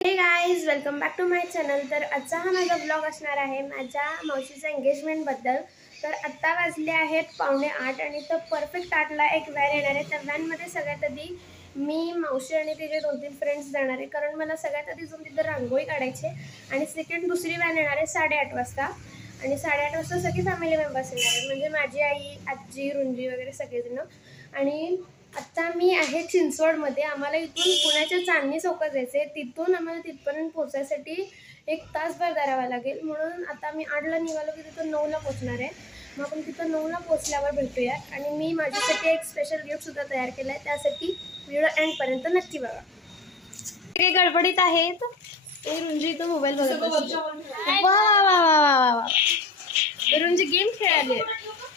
हे guys welcome back to my channel. तर आजचा हा माझा ब्लॉग असणार आहे माझ्या मावशीच्या एंगेजमेंटबद्दल। तर आत्ता वाजले आहेत 7:45 आणि तो परफेक्ट 8ला एक व्हॅन येणार आहे। त्या व्हॅनमध्ये सगळ्यात आधी मी, मावशी आणि तिचे 2-3 फ्रेंड्स जाणार आहे, कारण मला सगळ्यात आधी जाऊन तिथं रांगोळी काढायची आणि सेकंड दुसरी व्हॅन येणार आहे 8:30 वाजता। आणि 8:30 वाजता सगळी फॅमिली मेंबर्स येणार आहेत, म्हणजे माझी आई, आजी, रुंजी वगैरे सगळेजण। आणि आता मी आहे चिंचवडमध्ये। आम्हाला इथून पुण्याच्या चांदणी चौकात जायचं आहे, तिथून आम्हाला तिथपर्यंत पोहोचायसाठी 1 तासभर धरावा लागेल। म्हणून आता मी 8ला निघालो की तिथं 9ला पोहोचणार आहे। मग आपण तिथं 9ला पोहोचल्यावर भेटूया। आणि मी माझ्यासाठी एक स्पेशल गिफ्टसुद्धा तयार केलं आहे, त्यासाठी व्हिडिओ एंडपर्यंत नक्की बघा। काही गडबडीत आहेत रुंजी, तो मोबाईल बघत असते। वा वा वा वा वा, रुंजी गेम खेळाली।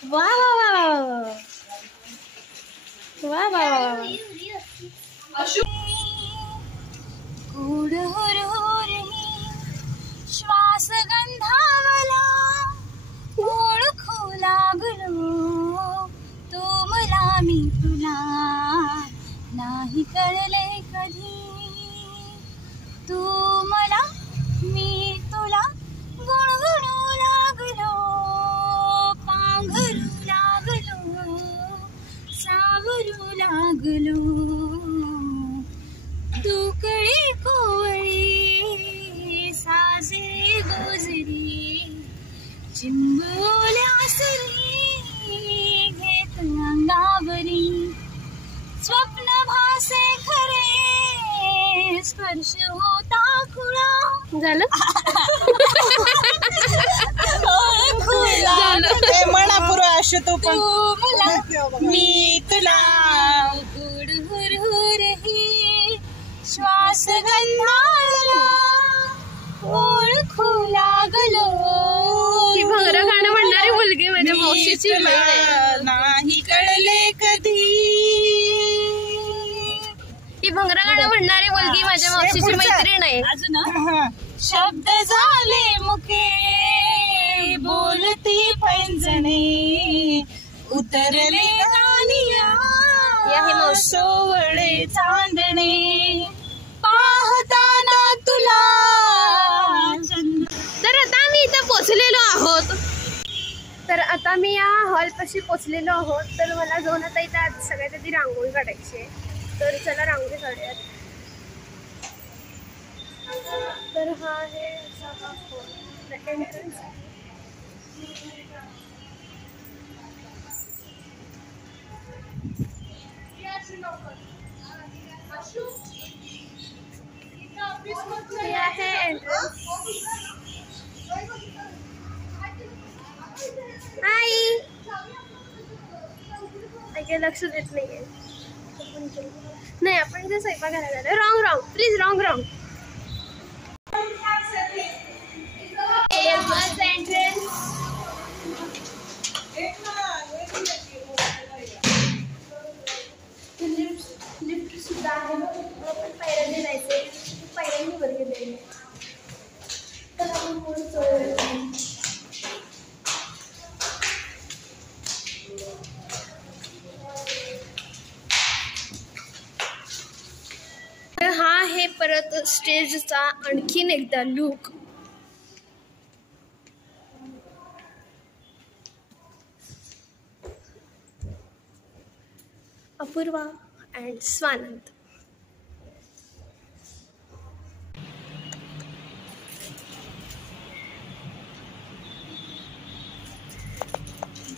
वा वा वा वा वा वा वा वा वा। गूढ श्वास गंधावला ओळखू लागलो, तो मला मी तुला नाही कळले कधी, तू मला मी तुला गुणगुणू लागलो, पांघरू लागलो, सावरू लागलो, तू कळी कोवळी साजे गोजरी चिंबोल्या सरी घेत अंगावरी, स्वप्न भासे खरे स्पर्श होता खुळा झालं मनापूर्व अशी तू मला मी तुला गुड हुरहुरही श्वास गंधावला ओळखू लागलो, ही भंगरं गाणं म्हणणारी मुलगी माझ्या मावशीची नाही कळले कधी, ही भंगरं गाणं म्हणणारी मुलगी माझ्या मावशीची मैत्रीण आहे। अजून शब्द झाले मुखे बोलती पैंजणे, उतरले गानिया सोवळे चांदणे, पाहताना तुला। तर आता मी इथं पोचलेलो आहोत। तर आता मी या हॉलपाशी पोचलेलो आहोत। तर मला जाऊन आता इथं सगळ्यात आधी रांगोळी काढायची आहे, तर चला रांगोळी काढूयात। तर हा आहे एंट्रन्स। हे आहे एंट्रन्स। हाय, काही लक्ष देत नाहीये। नाही, आपण इथे स्वयंपाक करायला आलोय। Wrong wrong, please wrong wrong. Lift सुद्धा आहे, आपण पायऱ्यांनी जायचंय, पायऱ्यांनी वर गेले। तर आपण पुढे चढूया। हा आहे परत स्टेजचा आणखीन एकदा लुक। अपूर्वा अँड स्वानंद।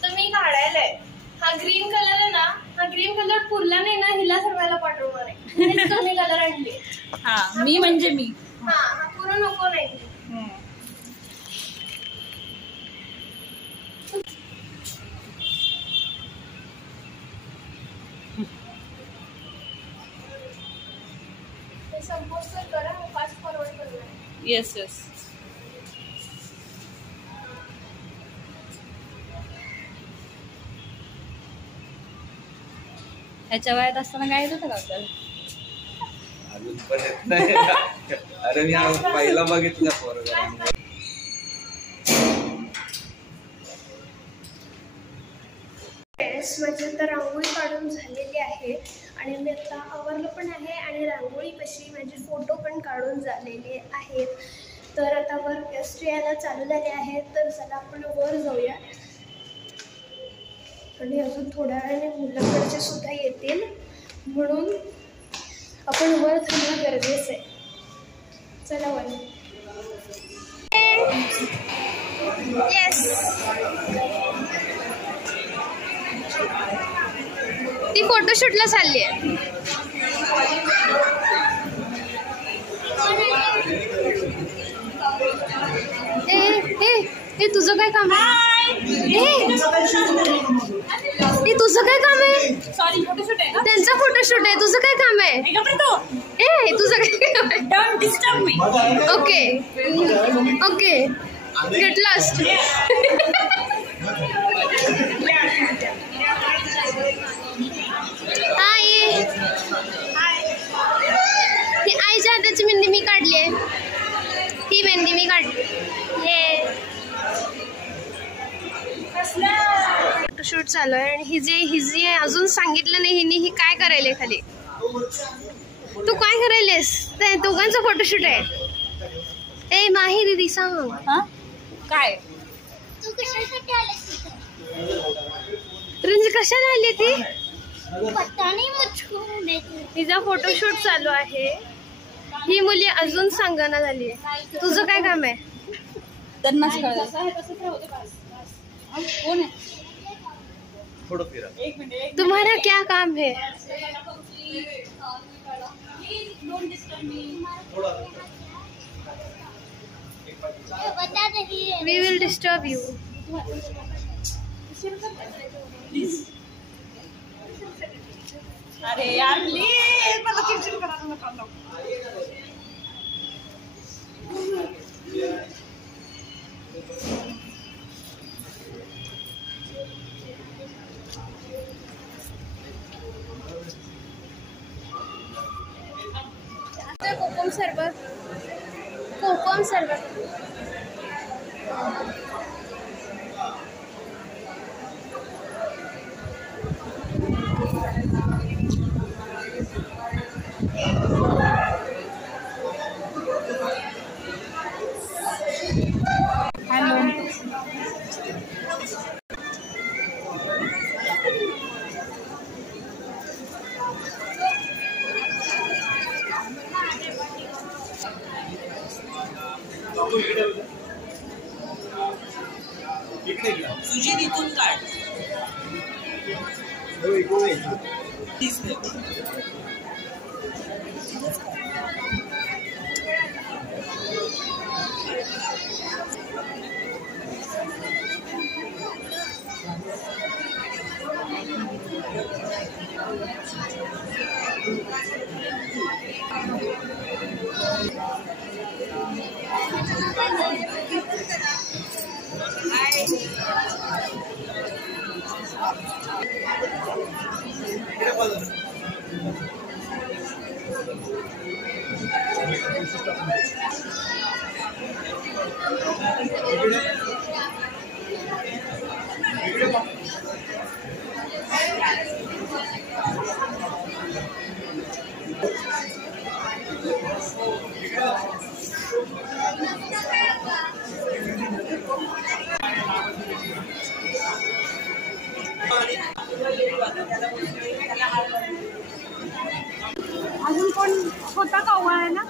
तुम्ही काढायलाय हा ग्रीन कलर आहे ना, हा ग्रीन कलर पुरला नाही ना, हिला सर्वायला पाठवणार आहे। तुम्ही कलर आणले। हा मी म्हणजे मी, हा हा पुरं नको नाही। संपोज तर करा, फास्ट फॉरवर्ड करणार। Yes yes. ह्याच्या वयात असताना काय येत होतं का आपल्याला? अजून पण येत नाही। अरे मी पहिला बघितलं पोरगा। माझी तर रांगोळी काढून झालेली आहे आणि मी आता आवरलं पण आहे आणि रांगोळीपाशी माझे फोटो पण काढून झालेले आहेत. तर आता वर गेस्ट यायला चालू झाले आहेत, तर चला आपण वर जाऊया. आणि अजून थोड्या वेळाने मुलांकडचे सुद्धा येतील, म्हणून आपण वर थांबणं गरजेचं आहे. चला वर. येस, ती फोटोशूटला चालली आहे. ए तुझं काय काम आहे? ए तुझं काय काम आहे? सॉरी, फोटोशूट आहे का? त्यांचा फोटोशूट आहे, तुझं काय काम आहे? ए तुझं काय काम आहे? Don't disturb me. Okay okay, get lost. ही आईच्या हाताची मेहंदी मी काढली आहे. ही मेहंदी मी काढली. ये फोटोशूट चालू आहे आणि ही जी अजून सांगितलं नाही हिने ही काय करायले खाली. तू काय करायलेस? ते दोघांचा फोटोशूट आहे. ए माही दीदी सांग. काय रंजी कशाला आली ती? पता नहीं मुझको. तिचा फोटोशूट चालू आहे. ही मुली अजून सांगना झाली. तुझं काय काम आहे? त्यांनाच कळलं. कोण आहे? थोडं फिरा. तुम्हारा क्या काम है? बता रही है. We will disturb you. अरे यार प्लीज, मला चिडचिड करायला नको. कोकम सरबत, कोकम सरबत. तुझी तिथून काढ. अजून कोण होता का ओवाळायला?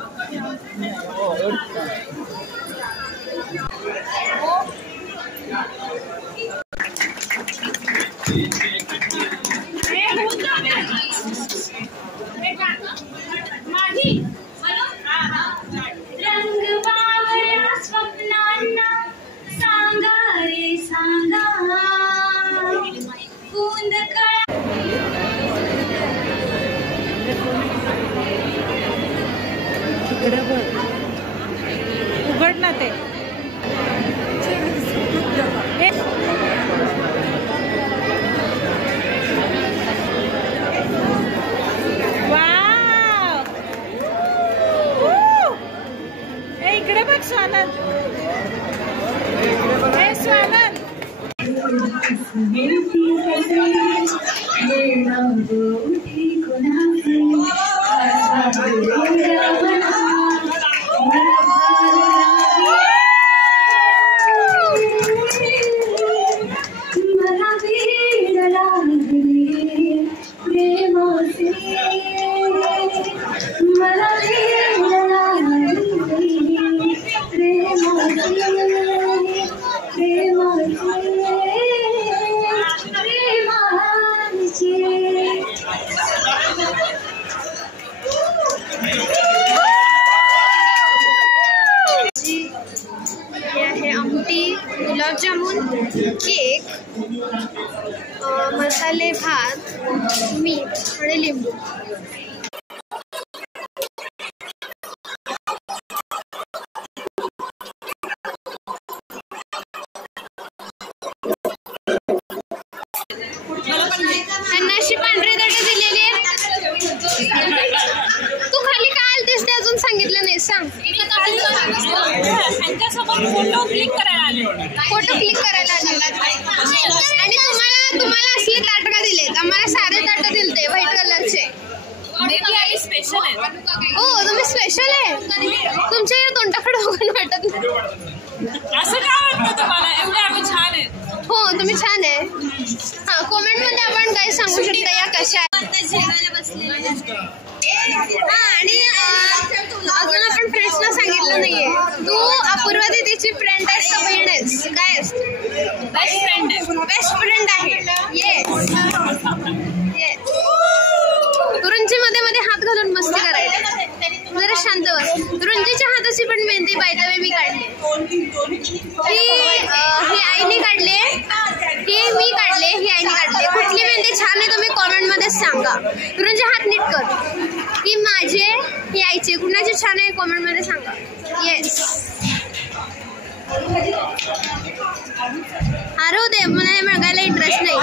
रंग बावळ्या स्वप्नांना सांगा रे सांगा. कुंद उघड ना ते. इकडे बघ स्वानंद. हे स्वानंद. कोणा गुलाबजामुन, केक, मसाले भात, मीठ आणि लिंबू. त्यांना अशी पांढरी ताटं दिलेली आहेत. तू खाली काय आलतेस ते अजून सांगितलं नाही, सांग. फोटो क्लिक करायला आले. आणि तुम्हाला असली ताटं का दिलेत? आम्हाला सारे ताटं दिलते व्हाईट कलरचे. स्पेशल आहे. हो, तुम्ही स्पेशल आहे. तुमच्या या तोंडाकडे बघून वाटत नाही. असं काय वाटतं तुम्हाला? एवढे आम्ही छान आहेत. हो, तुम्ही छान आहे. हा, कॉमेंट मध्ये आपण काय सांगू शकता या कशा आहेत. हा, आणि अजून आपण फ्रेंड्सना सांगितलं नाहीये. तू अपूर्वा दीदीची फ्रेंड आहेस का बहीण आहेस? काय आहेस? बेस्ट फ्रेंड आहे. बेस्ट फ्रेंड आहे. येस. रुंजी मध्ये मध्ये हात घालून मस्ती करायला. जरा शांत बस. रुंजीच्या हाताची पण मेहंदी बाय द वे मी काढली. ही आईने काढली, ही मी काढले, ही आईने काढली. कुठली मेहंदी छान आहे तुम्ही कॉमेंट मध्ये सांगा. रुंजी हात नीट कर. ही माझे, ही आईची. कुणाची छान आहे कॉमेंट मध्ये सांगा. येस. अरे दे, मला हे बघायला इंटरेस्ट नाही.